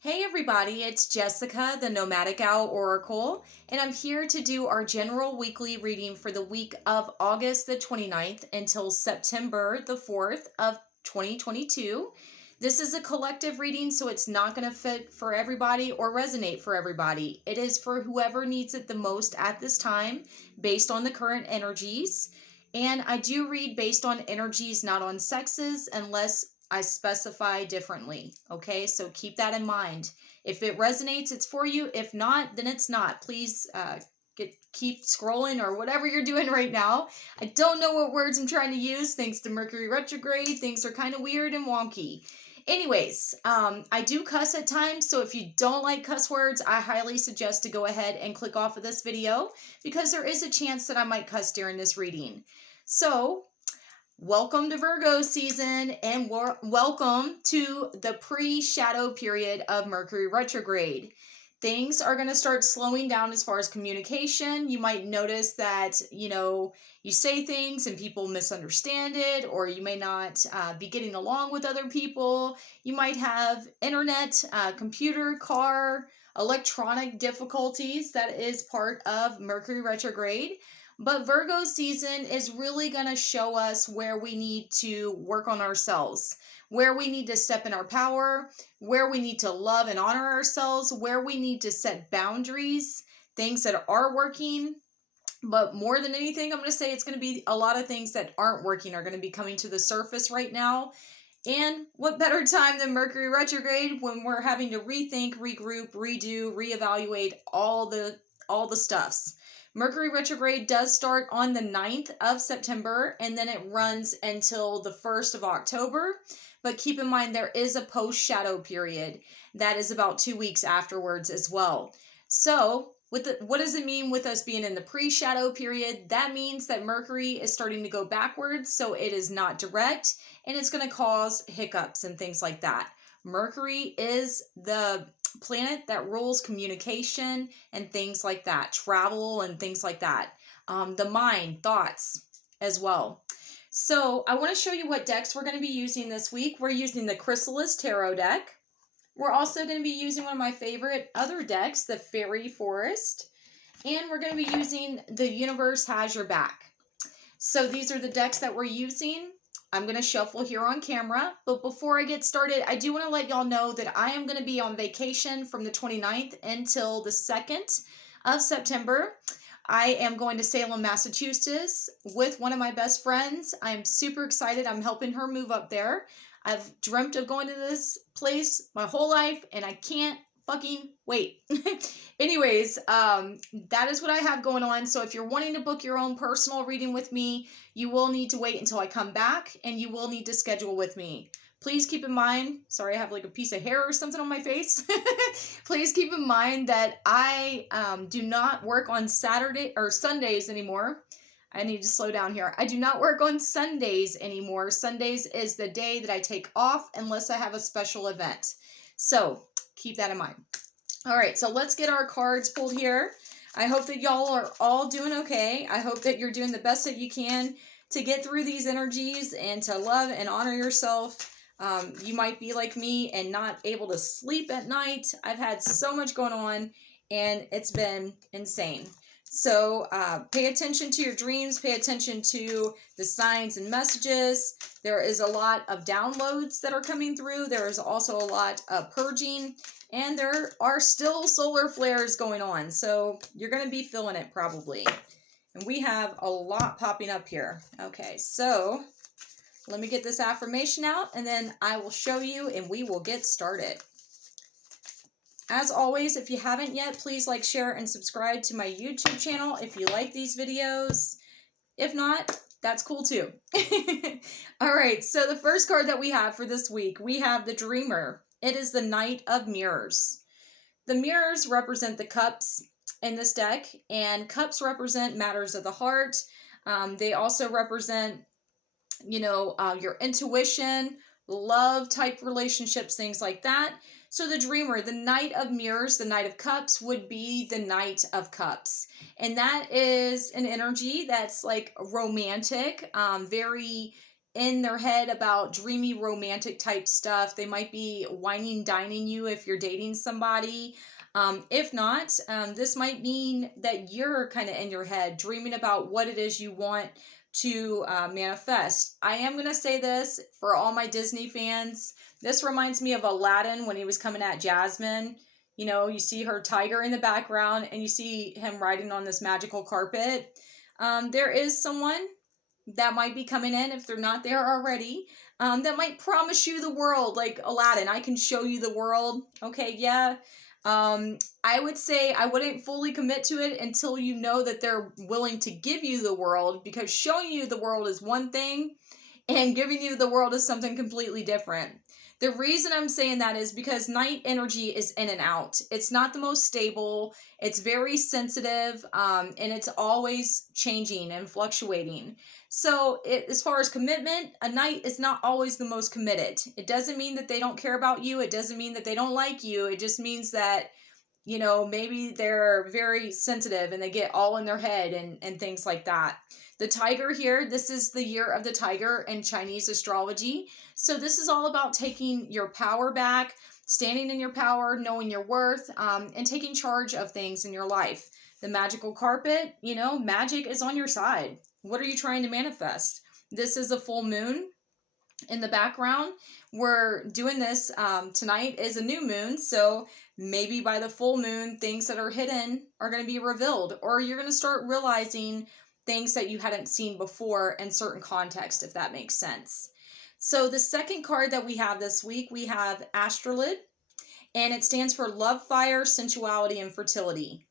Hey everybody, it's Jessica, the Nomadic Owl Oracle, and I'm here to do our general weekly reading for the week of August the 29th until September the 4th of 2022. This is a collective reading, so it's not going to fit for everybody or resonate for everybody. It is for whoever needs it the most at this time, based on the current energies. And I do read based on energies, not on sexes, unless I specify differently. Okay, so keep that in mind. If it resonates, it's for you. If not, then it's not. Please keep scrolling or whatever you're doing right now. I don't know what words I'm trying to use. Thanks to Mercury retrograde, things are kind of weird and wonky. Anyways, I do cuss at times, so if you don't like cuss words, I highly suggest to go ahead and click off of this video because there is a chance that I might cuss during this reading. So, welcome to Virgo season and welcome to the pre-shadow period of Mercury retrograde. Things are going to start slowing down as far as communication. You might notice that, you say things and people misunderstand it, or you may not be getting along with other people. You might have internet, computer, car, electronic difficulties. That is part of Mercury retrograde. But Virgo season is really going to show us where we need to work on ourselves, where we need to step in our power, where we need to love and honor ourselves, where we need to set boundaries, things that are working. But more than anything, I'm going to say it's going to be a lot of things that aren't working are going to be coming to the surface right now. And what better time than Mercury retrograde when we're having to rethink, regroup, redo, reevaluate all the stuffs. Mercury retrograde does start on the 9th of September and then it runs until the 1st of October. But keep in mind there is a post-shadow period that is about 2 weeks afterwards as well. So what does it mean with us being in the pre-shadow period? That means that Mercury is starting to go backwards, so it is not direct and it's going to cause hiccups and things like that. Mercury is the planet that rules communication and things like that, travel and things like that, the mind, thoughts as well. So I want to show you what decks we're going to be using this week. We're using the Chrysalis Tarot deck. We're also going to be using one of my favorite other decks, the Fairy Forest, and we're going to be using the Universe Has Your Back. So these are the decks that we're using. I'm going to shuffle here on camera, but before I get started, I do want to let y'all know that I am going to be on vacation from the 29th until the 2nd of September. I am going to Salem, Massachusetts with one of my best friends. I'm super excited. I'm helping her move up there. I've dreamt of going to this place my whole life, and I can't fucking wait. Anyways, that is what I have going on. So if you're wanting to book your own personal reading with me, you will need to wait until I come back and you will need to schedule with me. Please keep in mind, sorry, I have like a piece of hair or something on my face. Please keep in mind that I do not work on Saturday or Sundays anymore. I need to slow down here. I do not work on Sundays anymore. Sundays is the day that I take off unless I have a special event. So keep that in mind. All right, so let's get our cards pulled here. I hope that y'all are all doing okay. I hope that you're doing the best that you can to get through these energies and to love and honor yourself. You might be like me and not able to sleep at night. I've had so much going on and it's been insane. So pay attention to your dreams, pay attention to the signs and messages. There is a lot of downloads that are coming through. There is also a lot of purging, and there are still solar flares going on. So you're going to be feeling it probably. And we have a lot popping up here. Okay, so let me get this affirmation out and then I will show you and we will get started. As always, if you haven't yet, please like, share, and subscribe to my YouTube channel if you like these videos. If not, that's cool too. All right, so the first card that we have for this week, we have the Dreamer. It is the Knight of Mirrors. The mirrors represent the cups in this deck, and cups represent matters of the heart. They also represent, your intuition, love type relationships, things like that. So the Dreamer, the Knight of Mirrors, the Knight of Cups would be the Knight of Cups. And that is an energy that's like romantic, very in their head about dreamy romantic type stuff. They might be whining, dining you if you're dating somebody. If not, this might mean that you're kind of in your head dreaming about what it is you want to manifest. I am going to say this for all my Disney fans. This reminds me of Aladdin when he was coming at Jasmine. You know, you see her tiger in the background and you see him riding on this magical carpet. There is someone that might be coming in, if they're not there already, that might promise you the world, like Aladdin. I can show you the world. Okay, yeah. I would say I wouldn't fully commit to it until you know that they're willing to give you the world, because showing you the world is one thing and giving you the world is something completely different. The reason I'm saying that is because night energy is in and out. It's not the most stable. It's very sensitive, and it's always changing and fluctuating. So as far as commitment, a night is not always the most committed. It doesn't mean that they don't care about you. It doesn't mean that they don't like you. It just means that, you know, maybe they're very sensitive and they get all in their head and things like that. The tiger here, this is the year of the tiger in Chinese astrology. So this is all about taking your power back, standing in your power, knowing your worth, and taking charge of things in your life. The magical carpet, you know, magic is on your side. What are you trying to manifest? This is a full moon in the background. We're doing this, tonight is a new moon, so maybe by the full moon, things that are hidden are going to be revealed, or you're going to start realizing things that you hadn't seen before in certain context, if that makes sense. So the second card that we have this week, we have Astrolid, and it stands for love, fire, sensuality, and fertility.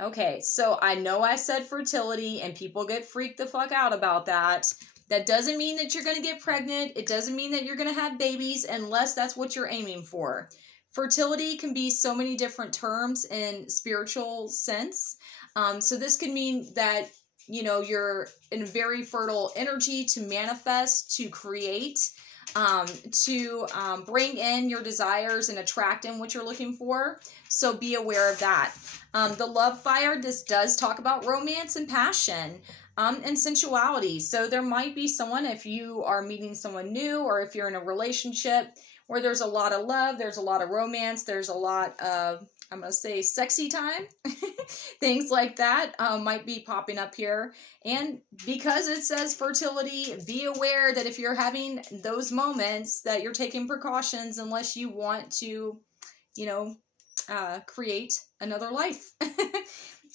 Okay, so I know I said fertility and people get freaked the fuck out about that. That doesn't mean that you're going to get pregnant. It doesn't mean that you're going to have babies unless that's what you're aiming for. Fertility can be so many different terms in spiritual sense. So this could mean that, you know, you're in very fertile energy to manifest, to create, to bring in your desires and attract in what you're looking for. So be aware of that. The love fire, this does talk about romance and passion, and sensuality. So there might be someone, if you are meeting someone new, or if you're in a relationship where there's a lot of love, there's a lot of romance, there's a lot of, I'm going to say, sexy time. Things like that might be popping up here. And because it says fertility, be aware that if you're having those moments that you're taking precautions unless you want to, you know, create another life.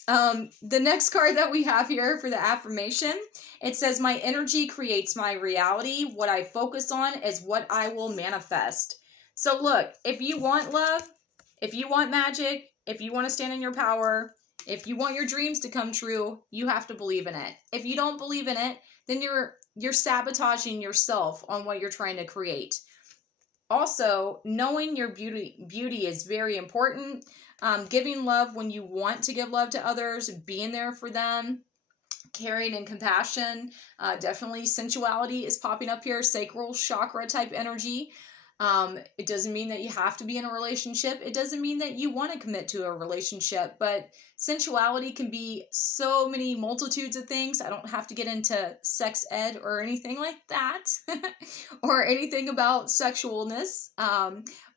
The next card that we have here for the affirmation, it says, my energy creates my reality. What I focus on is what I will manifest. So look, if you want love, if you want magic, if you want to stand in your power, if you want your dreams to come true, you have to believe in it. If you don't believe in it, then you're sabotaging yourself on what you're trying to create. Also, knowing your beauty is very important. Giving love when you want to give love to others, being there for them, caring and compassion. Definitely sensuality is popping up here, sacral chakra type energy. It doesn't mean that you have to be in a relationship. It doesn't mean that you want to commit to a relationship, but sensuality can be so many multitudes of things. I don't have to get into sex ed or anything like that, or anything about sexualness.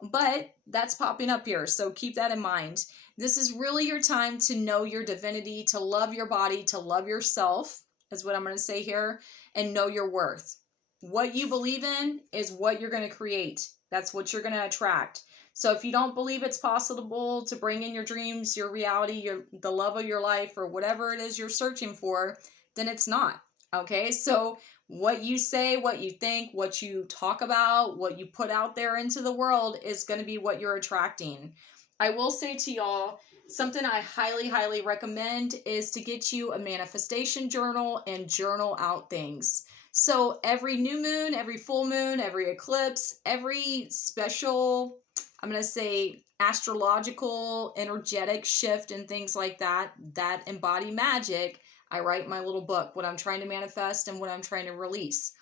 But that's popping up here. So keep that in mind. This is really your time to know your divinity, to love your body, to love yourself, is what I'm going to say here, and know your worth. What you believe in is what you're going to create. That's what you're going to attract. So if you don't believe it's possible to bring in your dreams, your reality, the love of your life, or whatever it is you're searching for, then it's not. Okay? So what you say, what you think, what you talk about, what you put out there into the world is going to be what you're attracting. I will say to y'all, something I highly, highly recommend is to get you a manifestation journal and journal out things. So every new moon, every full moon, every eclipse, every special, I'm going to say, astrological, energetic shift and things like that, that embody magic, I write my little book, what I'm trying to manifest and what I'm trying to release.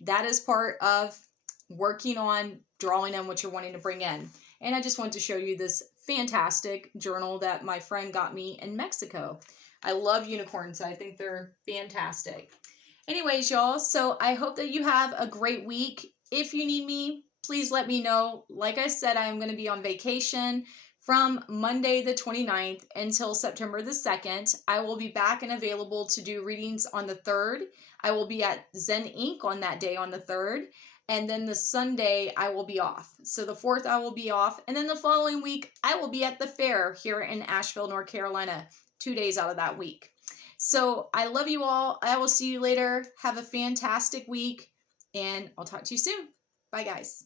That is part of working on drawing on what you're wanting to bring in. And I just want to show you this fantastic journal that my friend got me in Mexico. I love unicorns. I think they're fantastic. Anyways, y'all, so I hope that you have a great week. If you need me, please let me know. Like I said, I am going to be on vacation from Monday the 29th until September the 2nd. I will be back and available to do readings on the 3rd. I will be at Zen Inc. on that day on the 3rd. And then the Sunday, I will be off. So the 4th, I will be off. And then the following week, I will be at the fair here in Asheville, North Carolina, 2 days out of that week. So I love you all. I will see you later. Have a fantastic week, and I'll talk to you soon. Bye, guys.